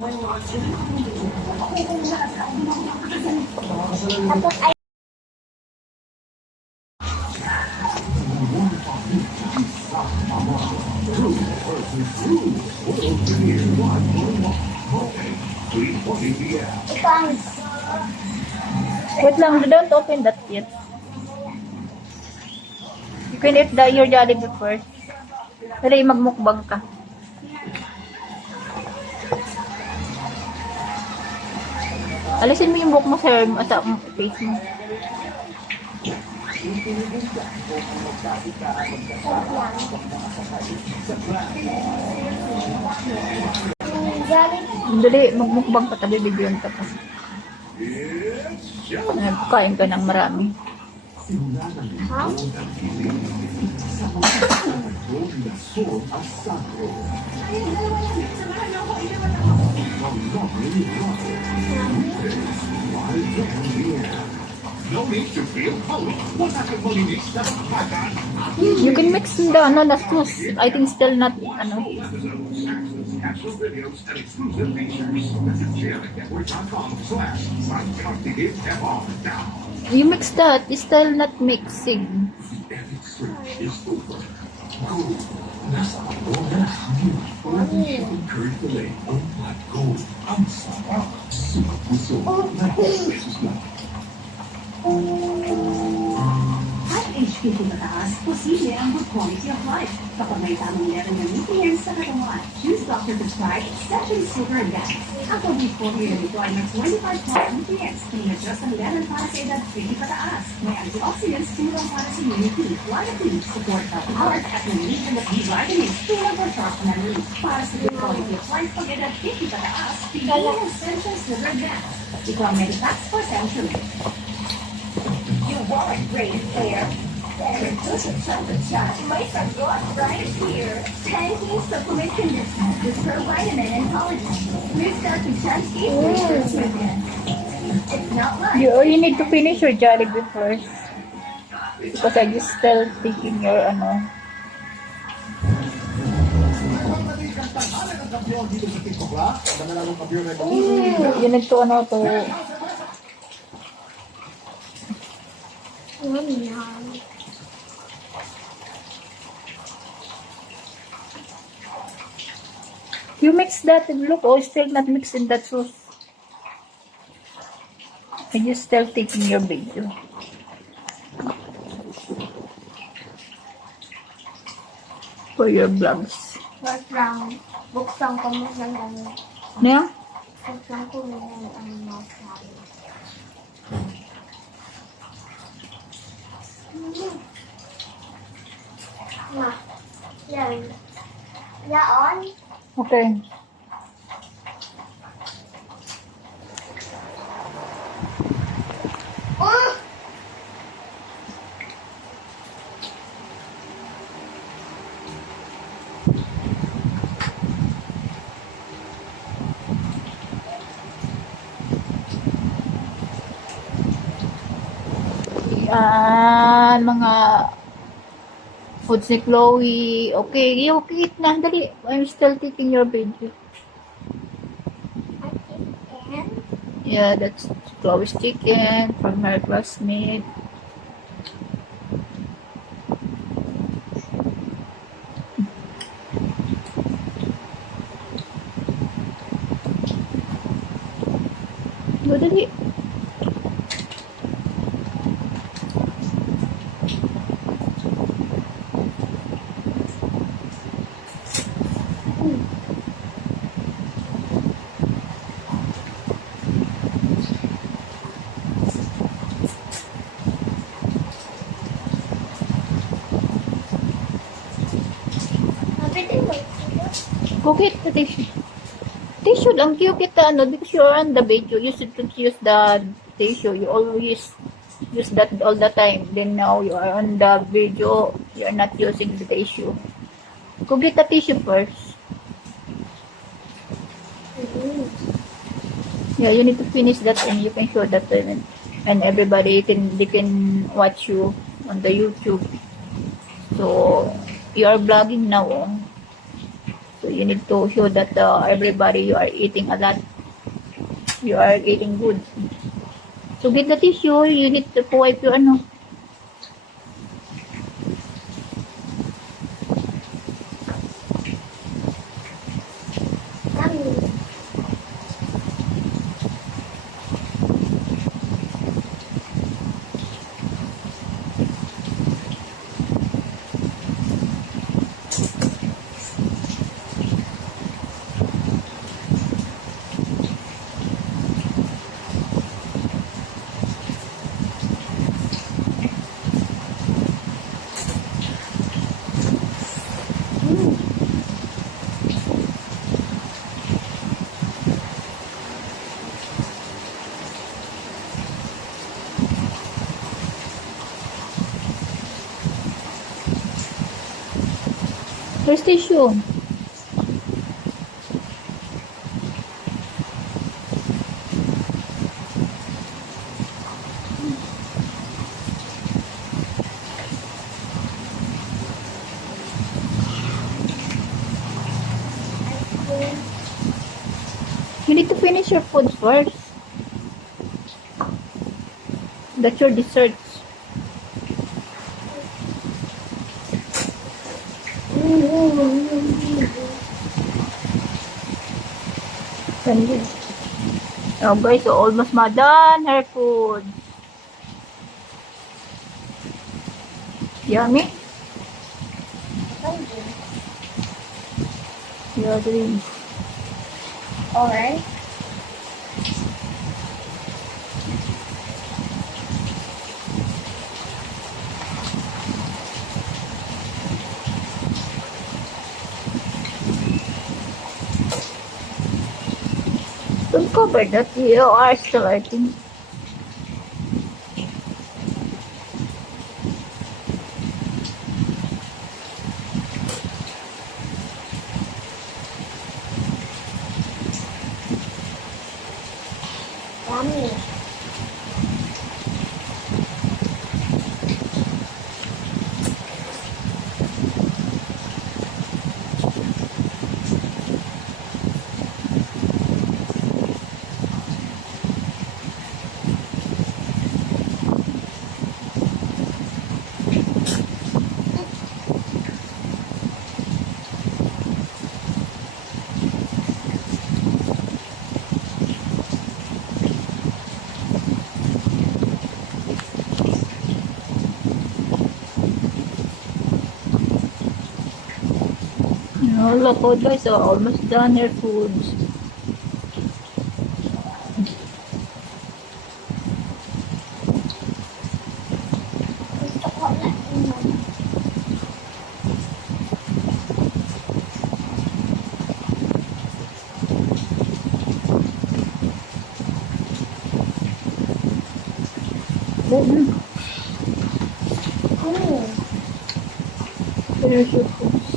Tapos ay ito ang Wait lang, don't open that yet. You can eat your Jollibee first. Dali, magmukbang ka. Alisin mo yung buhok mo sa face mo. Dali, magmukbang ka, tabi bibigyan ka pa. Kain ka ng marami. ha? You can mix the the sauce. I think still not You mix that, it's still not mixing. At HQ mataas, posible ang good quality of life. Kapag may tamang level ng nutrients sa katawan, choose Dr. Prescribed Session Super Advance. Ang COVID formula nito ay may 25 plus nutrients, pinadjust ang level para sa edad 50 pataas. May antioxidants tulong para sa immunity, quality, support of heart at relief ng B vitamins tulong for sharp memory. Para sa good quality of life pag edad 50 pataas, pili ang Essential Super Advance. Ito ang Meditax for Century. You want great hair? Then doesn't sound the chat. My sagot right here. Tangy supplement conditioner with provitamin and collagen. Boost up to Chansky Research Movement. It's not like You need to finish your Jollibee first. Because I just still thinking your You need to to You mix that and look, still not mixed in that sauce. And you still taking your video. For your vlogs. wag lang. Buksan ko mo ng ano. Yeah? Buksan ko mo ng ano masabi. Ma. Yan. Yaon. Okay. Oh! Yan, mga foods ni Chloe. Okay, eat na. Dali. I'm still taking your video. And Yeah, that's Chloe's chicken from her classmate. Dali. mabitin mo. Cook it, the tissue. Tissue lang, cute kita, because you're on the video, you should use the tissue. You always use that all the time. Then now you are on the video, you are not using the tissue. Cook it the tissue first. Yeah, you need to finish that and you can show that and everybody they can watch you on the YouTube. So you are vlogging now. So you need to show that everybody you are eating a lot. You are eating good. So get the tissue, you need to wipe your ano. Yummy. Where's tissue? You need to finish your food first. That's your desserts. Oh guys, so almost done her food. Yummy? You're doing. Alright. Don't cover that. You are still eating. Yummy. Oh, look, oh, guys, so almost done her foods. Gusto ko na inom. Finish your foods.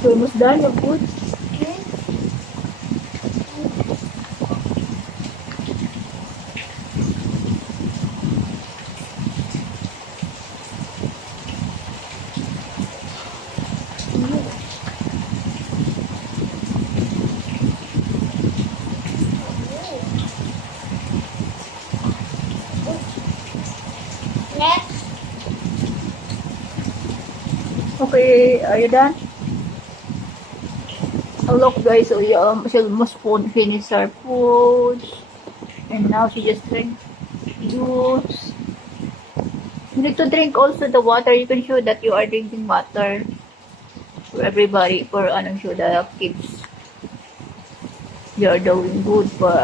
So almost done your food. Next. Okay, are you done? Oh, look guys, so she almost finished her food. And now she just drank juice. You need to drink also the water. You can show that you are drinking water. For everybody, for show the kids. You are doing good for